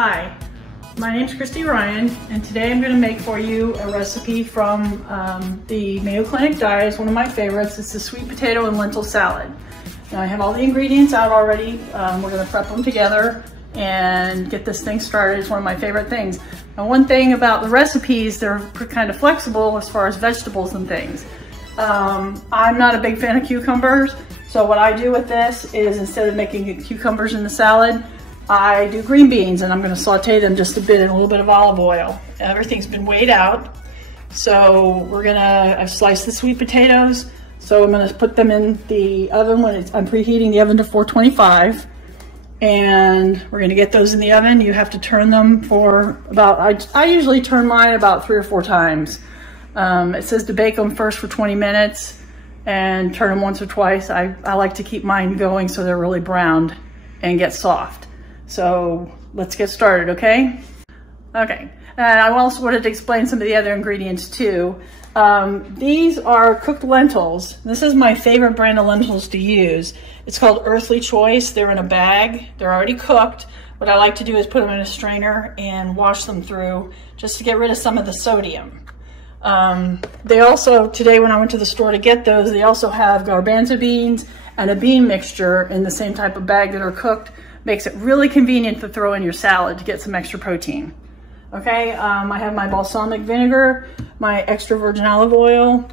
Hi, my name's Kristi Ryan, and today I'm going to make for you a recipe from the Mayo Clinic diet. It's one of my favorites. It's the sweet potato and lentil salad. Now I have all the ingredients out already. We're going to prep them together and get this thing started. It's one of my favorite things. Now one thing about the recipes, they're kind of flexible as far as vegetables and things. I'm not a big fan of cucumbers, so what I do with this is instead of making cucumbers in the salad, I do green beans, and I'm going to saute them just a bit in a little bit of olive oil. Everything's been weighed out, so I've sliced the sweet potatoes, so I'm going to put them in the oven I'm preheating the oven to 425, and we're going to get those in the oven. You have to turn them for about, I usually turn mine about 3 or 4 times. It says to bake them first for 20 minutes and turn them once or twice. I like to keep mine going so they're really browned and get soft. So let's get started, okay? Okay, and I also wanted to explain some of the other ingredients too. These are cooked lentils. This is my favorite brand of lentils to use. It's called Earthly Choice. They're in a bag. They're already cooked. What I like to do is put them in a strainer and wash them through just to get rid of some of the sodium. They also, today when I went to the store to get those, they also have garbanzo beans and a bean mixture in the same type of bag that are cooked. Makes it really convenient to throw in your salad to get some extra protein. Okay, I have my balsamic vinegar, my extra virgin olive oil.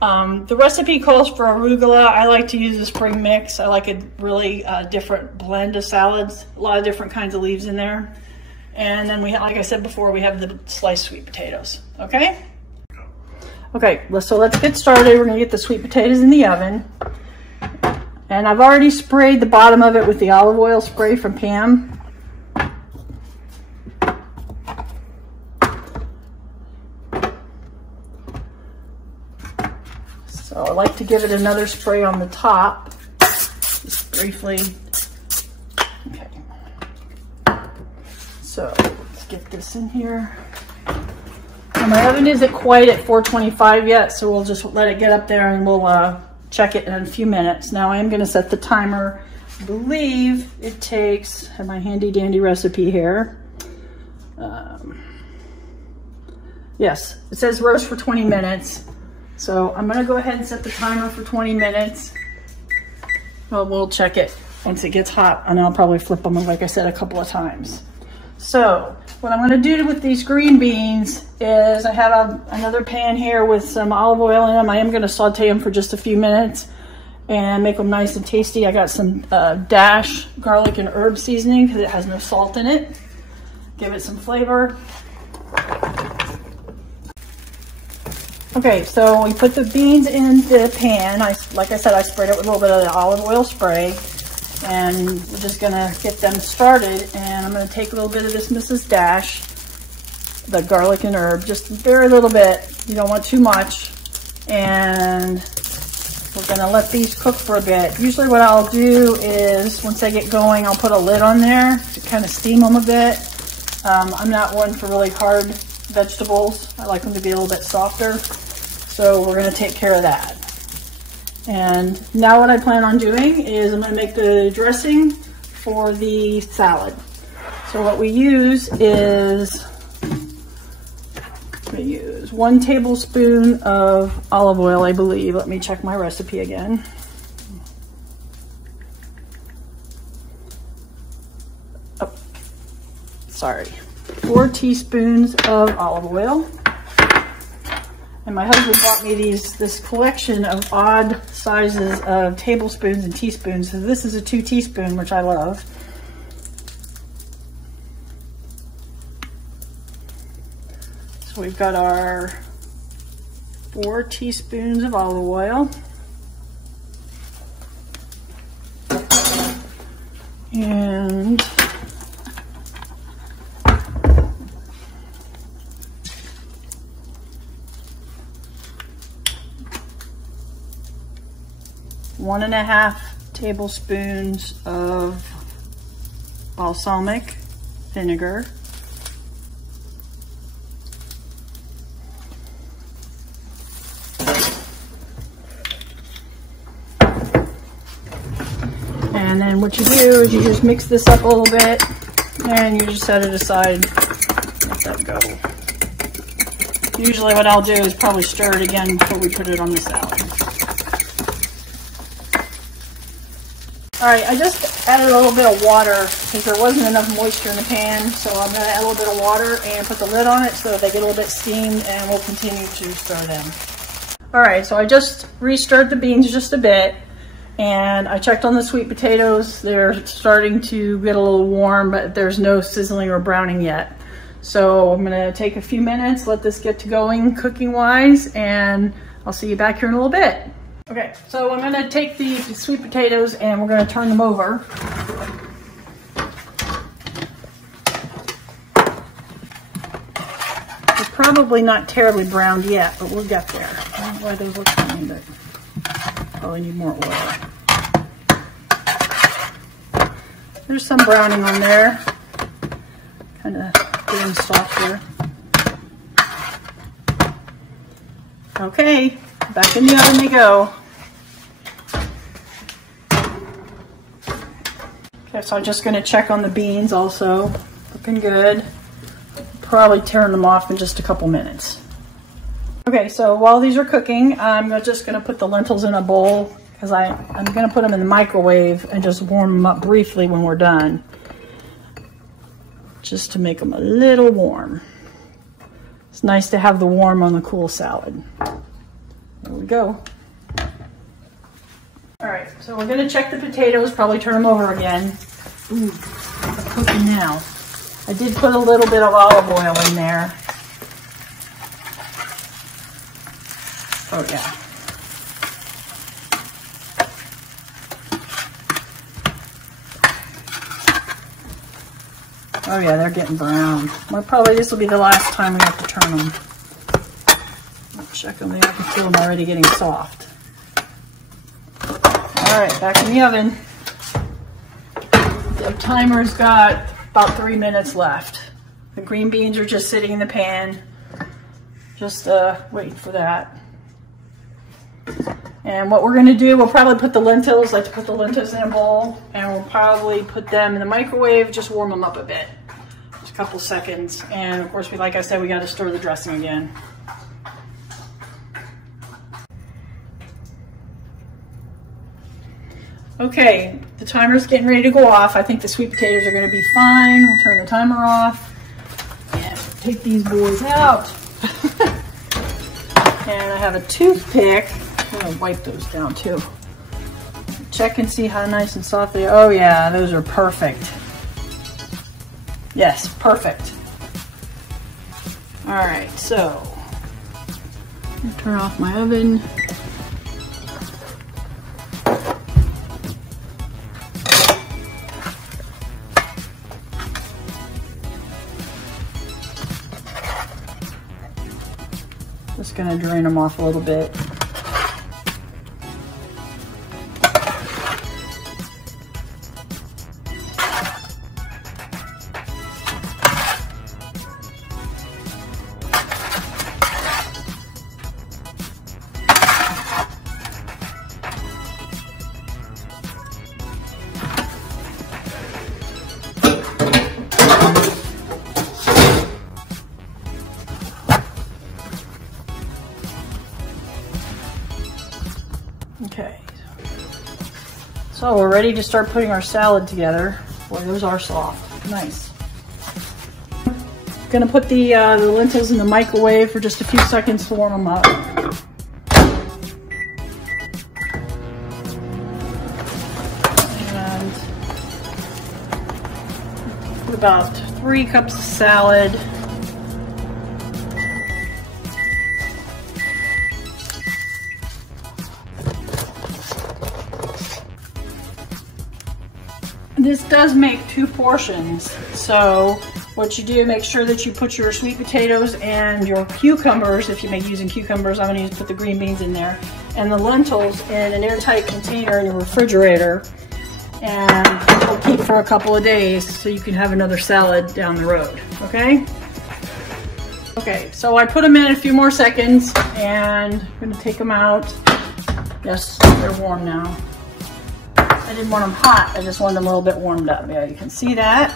The recipe calls for arugula. I like to use a spring mix. I like a really different blend of salads, a lot of different kinds of leaves in there. And then like I said before, we have the sliced sweet potatoes, okay? Okay, so let's get started. We're gonna get the sweet potatoes in the oven. And I've already sprayed the bottom of it with the olive oil spray from Pam. So I like to give it another spray on the top, just briefly. Okay. So let's get this in here. Now my oven isn't quite at 425 yet, so we'll just let it get up there and we'll check it in a few minutes. Now I am going to set the timer. I believe it takes, I have my handy dandy recipe here. Yes, it says roast for 20 minutes. So I'm going to go ahead and set the timer for 20 minutes. Well, we'll check it once it gets hot, and I'll probably flip them, like I said, a couple of times. So what I'm going to do with these green beans is I have another pan here with some olive oil in them. I am going to saute them for just a few minutes and make them nice and tasty. I got some Dash garlic and herb seasoning because it has no salt in it. Give it some flavor. Okay, so we put the beans in the pan. Like I said, I sprayed it with a little bit of the olive oil spray. And we're just gonna get them started, and I'm gonna take a little bit of this Mrs. Dash, the garlic and herb, just very little bit. You don't want too much. And we're gonna let these cook for a bit. Usually what I'll do is, once they get going, I'll put a lid on there to kind of steam them a bit. I'm not one for really hard vegetables. I like them to be a little bit softer. So we're gonna take care of that. And now what I plan on doing is I'm going to make the dressing for the salad. So what we use is, we use 1 tablespoon of olive oil, I believe. Let me check my recipe again. Oh, sorry. 4 teaspoons of olive oil. And my husband bought me this collection of odd sizes of tablespoons and teaspoons. So this is a 2 teaspoon, which I love. So we've got our 4 teaspoons of olive oil. And one and a half tablespoons of balsamic vinegar. And then what you do is you just mix this up a little bit And you just set it aside, let that go. Usually what I'll do is probably stir it again before we put it on the salad. All right, I just added a little bit of water because there wasn't enough moisture in the pan, so I'm going to add a little bit of water and put the lid on it so that they get a little bit steamed, and we'll continue to stir them. All right, so I just re-stirred the beans just a bit, and I checked on the sweet potatoes. They're starting to get a little warm, but there's no sizzling or browning yet. So I'm going to take a few minutes, let this get to going cooking-wise, and I'll see you back here in a little bit. Okay, so I'm going to take the sweet potatoes and we're going to turn them over. They're probably not terribly browned yet, but we'll get there. I don't know why they look funny, but probably need more oil. There's some browning on there, kind of getting softer. Okay. Back in the oven they go. Okay, so I'm just going to check on the beans also. Looking good. Probably turn them off in just a couple minutes. Okay, so while these are cooking, I'm just going to put the lentils in a bowl because I'm going to put them in the microwave and just warm them up briefly when we're done. Just to make them a little warm. It's nice to have the warm on the cool salad. There we go. All right, so we're gonna check the potatoes, probably turn them over again. Ooh, they're cooking now. I did put a little bit of olive oil in there. Oh yeah. Oh yeah, they're getting brown. Well, probably this will be the last time we have to turn them. Check them, I can feel them already getting soft. All right, back in the oven. The timer's got about 3 minutes left. The green beans are just sitting in the pan, just waiting for that. And what we're going to do, we'll probably put the lentils, like to put the lentils in a bowl, and we'll probably put them in the microwave, just warm them up a bit, just a couple seconds. And of course, like I said, we got to stir the dressing again. Okay, the timer's getting ready to go off. I think the sweet potatoes are going to be fine. We'll turn the timer off and take these boys out. And I have a toothpick. I'm going to wipe those down too. Check and see how nice and soft they are. Oh yeah, those are perfect. Yes, perfect. All right, so turn off my oven. Just gonna drain them off a little bit. Okay, so we're ready to start putting our salad together. Boy, those are soft. Nice. Gonna put the lentils in the microwave for just a few seconds to warm them up. And put about 3 cups of salad. This does make 2 portions, so what you do, make sure that you put your sweet potatoes and your cucumbers, if you make using cucumbers, I'm going to put the green beans in there, and the lentils in an airtight container in your refrigerator, and it'll keep for a couple of days so you can have another salad down the road, okay? Okay, so I put them in a few more seconds, and I'm going to take them out. Yes, they're warm now. I didn't want them hot, I just wanted them a little bit warmed up. Yeah, you can see that.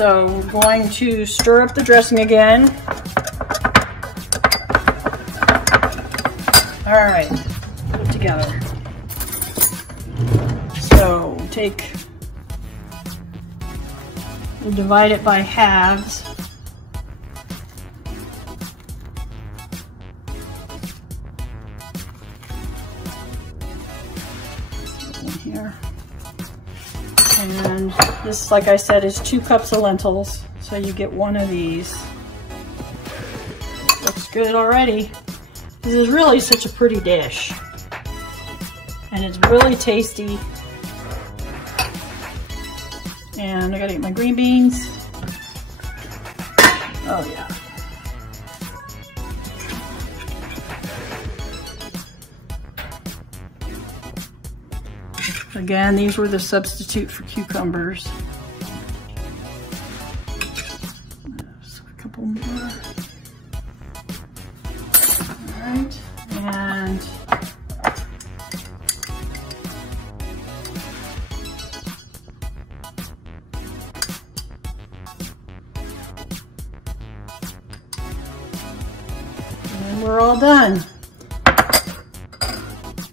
So we're going to stir up the dressing again. All right, put it together. So we'll divide it by halves. Here. And this, like I said, is 2 cups of lentils. So you get 1 of these. Looks good already. This is really such a pretty dish. And it's really tasty. And I gotta get my green beans. Oh yeah. Again, these were the substitute for cucumbers. Just a couple more. All right, and we're all done.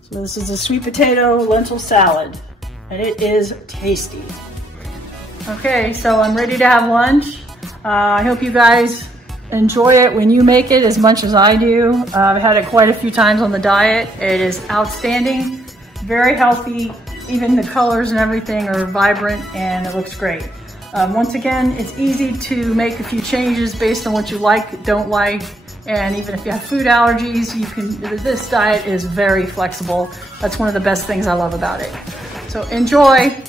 So this is a sweet potato lentil salad, and it is tasty. Okay, so I'm ready to have lunch. I hope you guys enjoy it when you make it as much as I do. I've had it quite a few times on the diet. It is outstanding, very healthy. Even the colors and everything are vibrant, and it looks great. Once again, it's easy to make a few changes based on what you like, don't like. And even if you have food allergies, this diet is very flexible. That's one of the best things I love about it. So enjoy.